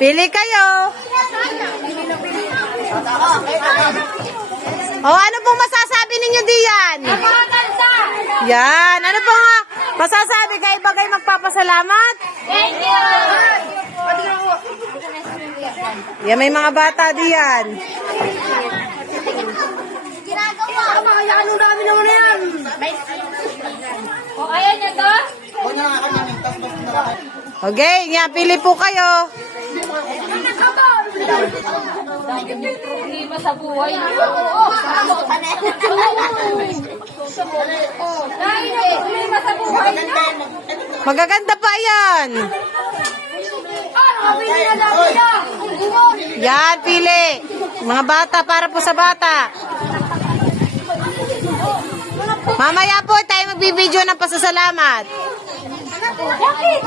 Pili kayo. O, ano pong masasabi ninyo diyan? Yan. Ano pong masasabi? Kayo ba kayo magpapasalamat? Thank you! Yan, may mga bata diyan. Ginagawa! Ano dami naman yan? O, ayaw niya to? Okay, yan. Pili po kayo. Hindi ba sa buhay niyo? Dahil hindi ba sa buhay niyo? Magaganda pa yan. Pili na lang niya! Yan, pili. Mga bata, para po sa bata. Mamaya po tayo magbibideo ng pasasalamat. Bakit?